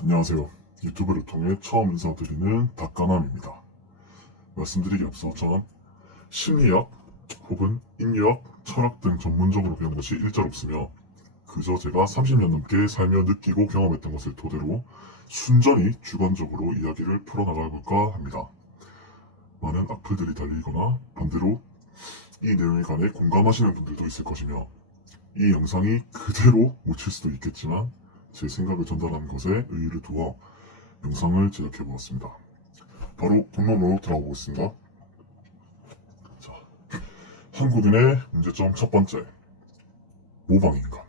안녕하세요. 유튜브를 통해 처음 인사드리는 닥가남입니다. 말씀드리기 앞서 전 심리학 혹은 인류학, 철학 등 전문적으로 배운 것이 일절 없으며 그저 제가 30년 넘게 살며 느끼고 경험했던 것을 토대로 순전히 주관적으로 이야기를 풀어나가 볼까 합니다. 많은 악플들이 달리거나 반대로 이 내용에 관해 공감하시는 분들도 있을 것이며 이 영상이 그대로 묻힐 수도 있겠지만 제 생각을 전달하는 것에 의의를 두어 영상을 제작해 보았습니다. 바로 본론으로 들어가 보겠습니다. 자, 한국인의 문제점 첫 번째, 모방인간.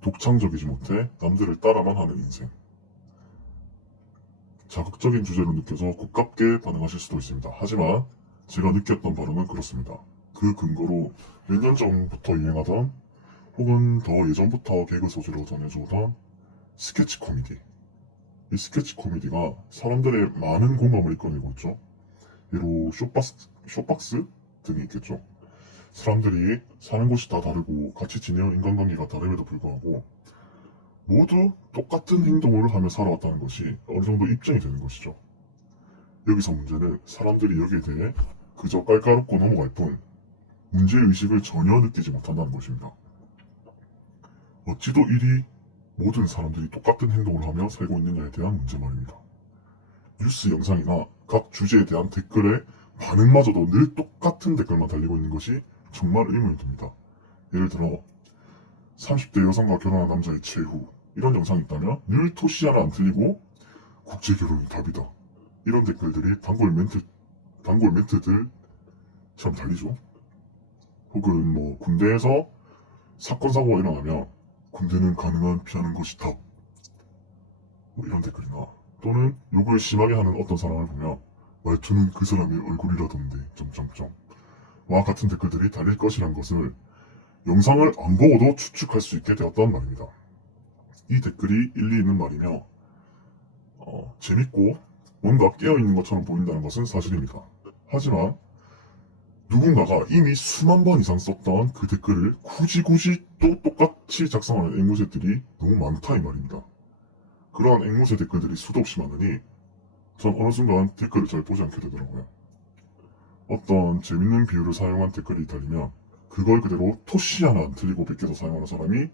독창적이지 못해 남들을 따라만 하는 인생. 자극적인 주제로 느껴져 고깝게 반응하실 수도 있습니다. 하지만 제가 느꼈던 바로는 그렇습니다. 그 근거로 몇 년 전부터 유행하던 혹은 더 예전부터 개그 소재로 전해져오던 스케치 코미디. 이 스케치 코미디가 사람들의 많은 공감을 이끌어내고 있죠. 예로 쇼박스 등이 있겠죠. 사람들이 사는 곳이 다 다르고 같이 지내는 인간관계가 다름에도 불구하고 모두 똑같은 행동을 하며 살아왔다는 것이 어느 정도 입증이 되는 것이죠. 여기서 문제는 사람들이 여기에 대해 그저 깔깔웃고 넘어갈 뿐 문제의식을 전혀 느끼지 못한다는 것입니다. 어찌도 이리 모든 사람들이 똑같은 행동을 하며 살고 있느냐에 대한 문제 말입니다. 뉴스 영상이나 각 주제에 대한 댓글에 반응마저도 늘 똑같은 댓글만 달리고 있는 것이 정말 의문이 듭니다. 예를 들어 30대 여성과 결혼한 남자의 최후 이런 영상이 있다면 늘 토시 하나 안 틀리고 국제결혼이 답이다. 이런 댓글들이 단골 멘트들처럼 달리죠. 혹은 뭐 군대에서 사건 사고가 일어나면 군대는 가능한 피하는 것이 답. 뭐 이런 댓글이나 또는 욕을 심하게 하는 어떤 사람을 보면 말투는 그 사람의 얼굴이라던데 점점점 와 같은 댓글들이 달릴 것이란 것을 영상을 안 보고도 추측할 수 있게 되었단 말입니다. 이 댓글이 일리 있는 말이며 재밌고 뭔가 깨어있는 것처럼 보인다는 것은 사실입니다. 하지만 누군가가 이미 수만 번 이상 썼던 그 댓글을 굳이 또 똑같이 작성하는 앵무새들이 너무 많다 이 말입니다. 그러한 앵무새 댓글들이 수도 없이 많으니 전 어느 순간 댓글을 잘 보지 않게 되더라고요. 어떤 재밌는 비유를 사용한 댓글이 달리면 그걸 그대로 토시 하나 안 틀리고 베껴서 사용하는 사람이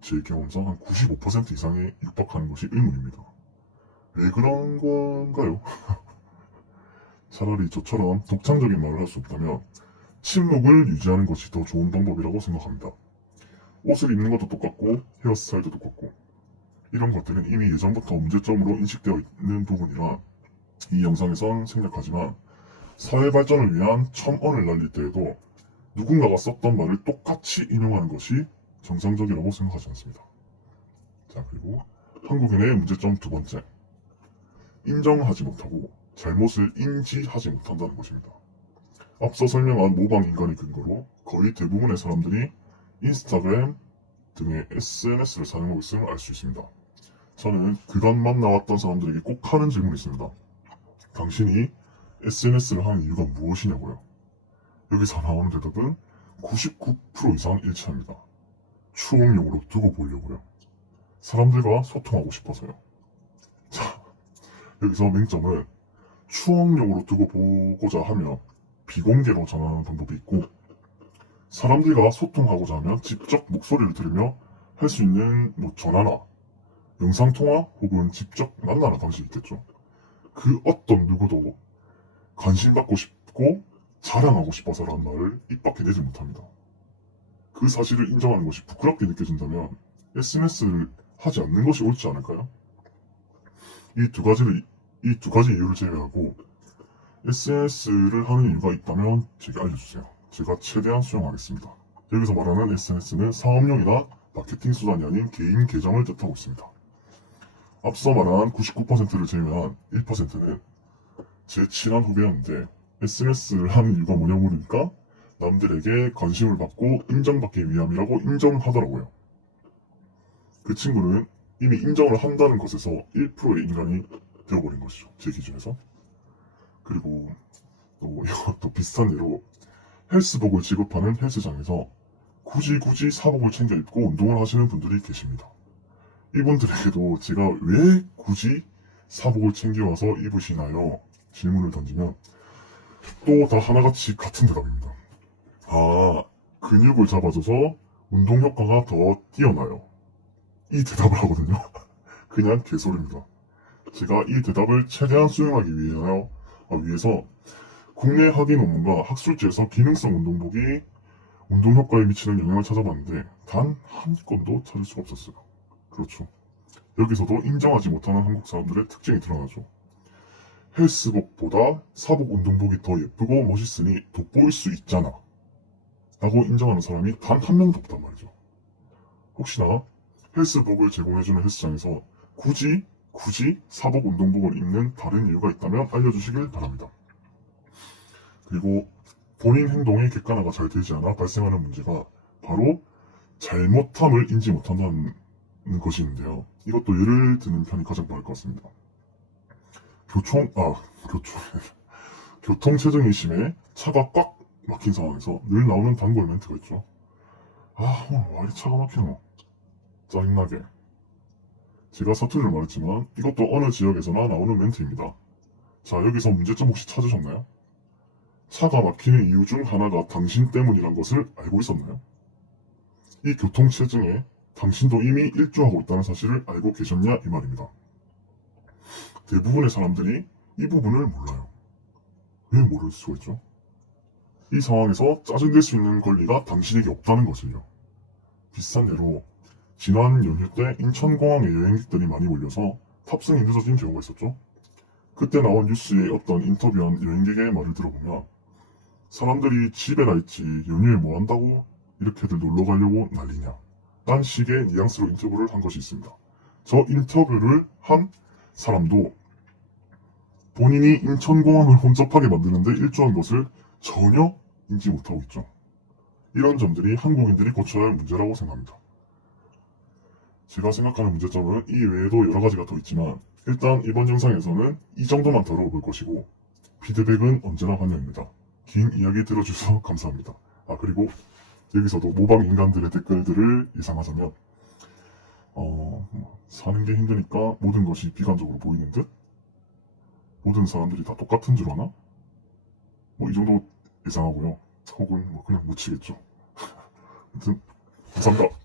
제 경험상 한 95% 이상에 육박하는 것이 의문입니다. 왜 그런 건가요? 차라리 저처럼 독창적인 말을 할 수 없다면 침묵을 유지하는 것이 더 좋은 방법이라고 생각합니다. 옷을 입는 것도 똑같고 헤어스타일도 똑같고 이런 것들은 이미 예전부터 문제점으로 인식되어 있는 부분이라 이 영상에선 생략하지만 사회 발전을 위한 첨언을 날릴 때에도 누군가가 썼던 말을 똑같이 인용하는 것이 정상적이라고 생각하지 않습니다. 자, 그리고 한국인의 문제점 두 번째. 인정하지 못하고 잘못을 인지하지 못한다는 것입니다. 앞서 설명한 모방 인간의 근거로 거의 대부분의 사람들이 인스타그램 등의 SNS를 사용하고 있음을 알 수 있습니다. 저는 그간만 나왔던 사람들에게 꼭 하는 질문이 있습니다. 당신이 SNS를 하는 이유가 무엇이냐고요. 여기서 나오는 대답은 99% 이상 일치합니다. 추억용으로 두고 보려고요. 사람들과 소통하고 싶어서요. 자, 여기서 맹점은 추억용으로 두고 보고자 하면 비공개로 전하는 방법이 있고 사람들과 소통하고자 하면 직접 목소리를 들으며 할 수 있는 전화나 영상통화 혹은 직접 만나는 방식이 있겠죠. 그 어떤 누구도 관심받고 싶고 자랑하고 싶어서라는 말을 입 밖에 내지 못합니다. 그 사실을 인정하는 것이 부끄럽게 느껴진다면 SNS를 하지 않는 것이 옳지 않을까요? 이 두 가지 이유를 제외하고 SNS를 하는 이유가 있다면 제게 알려주세요. 제가 최대한 수용하겠습니다. 여기서 말하는 SNS는 사업용이나 마케팅 수단이 아닌 개인 계정을 뜻하고 있습니다. 앞서 말한 99%를 제외한 1%는 제 친한 후배였는데 SNS를 하는 이유가 뭐냐고 물으니까 남들에게 관심을 받고 인정받기 위함이라고 인정하더라고요. 그 친구는 이미 인정을 한다는 것에서 1%의 인간이 되어버린 것이죠. 제 기준에서. 그리고 또 이것도 비슷한 예로 헬스복을 지급하는 헬스장에서 굳이 사복을 챙겨 입고 운동을 하시는 분들이 계십니다. 이분들에게도 제가 왜 굳이 사복을 챙겨와서 입으시나요? 질문을 던지면 또 다 하나같이 같은 대답입니다. 아, 근육을 잡아줘서 운동 효과가 더 뛰어나요. 이 대답을 하거든요. 그냥 개소리입니다. 제가 이 대답을 최대한 수용하기 위해서 국내 학위 논문과 학술지에서 기능성 운동복이 운동 효과에 미치는 영향을 찾아봤는데 단 한 건도 찾을 수가 없었어요. 그렇죠. 여기서도 인정하지 못하는 한국 사람들의 특징이 드러나죠. 헬스복보다 사복 운동복이 더 예쁘고 멋있으니 돋보일 수 있잖아 라고 인정하는 사람이 단 한 명도 없단 말이죠. 혹시나 헬스복을 제공해주는 헬스장에서 굳이 사복 운동복을 입는 다른 이유가 있다면 알려주시길 바랍니다. 그리고 본인 행동의 객관화가 잘 되지 않아 발생하는 문제가 바로 잘못함을 인지 못한다는 것이 있는데요. 이것도 예를 드는 편이 가장 빠를 것 같습니다. 교통체증이 심해 차가 꽉 막힌 상황에서 늘 나오는 단골 멘트가 있죠. 아, 오늘 왜 이리 차가 막히노? 짜증나게. 제가 사투리를 말했지만 이것도 어느 지역에서나 나오는 멘트입니다. 자, 여기서 문제점 혹시 찾으셨나요? 차가 막히는 이유 중 하나가 당신 때문이란 것을 알고 있었나요? 이 교통체증에 당신도 이미 일조하고 있다는 사실을 알고 계셨냐 이 말입니다. 대부분의 사람들이 이 부분을 몰라요. 왜 모를 수가 있죠? 이 상황에서 짜증낼 수 있는 권리가 당신에게 없다는 것을요. 비슷한 예로 지난 연휴 때 인천공항에 여행객들이 많이 몰려서 탑승이 늦어진 경우가 있었죠. 그때 나온 뉴스에 어떤 인터뷰한 여행객의 말을 들어보면 사람들이 집에나 있지 연휴에 뭐 한다고 이렇게들 놀러 가려고 난리냐 딴 식의 뉘앙스로 인터뷰를 한 것이 있습니다. 저 인터뷰를 한 사람도 본인이 인천공항을 혼잡하게 만드는데 일조한 것을 전혀 인지 못하고 있죠. 이런 점들이 한국인들이 고쳐야 할 문제라고 생각합니다. 제가 생각하는 문제점은 이 외에도 여러 가지가 더 있지만 일단 이번 영상에서는 이 정도만 다뤄볼 것이고 피드백은 언제나 환영입니다. 긴 이야기 들어주셔서 감사합니다. 아, 그리고 여기서도 모방 인간들의 댓글들을 예상하자면 사는 게 힘드니까 모든 것이 비관적으로 보이는 듯? 모든 사람들이 다 똑같은 줄 아나? 뭐 이 정도 예상하고요. 혹은 뭐 그냥 묻히겠죠. 아무튼 감사합니다.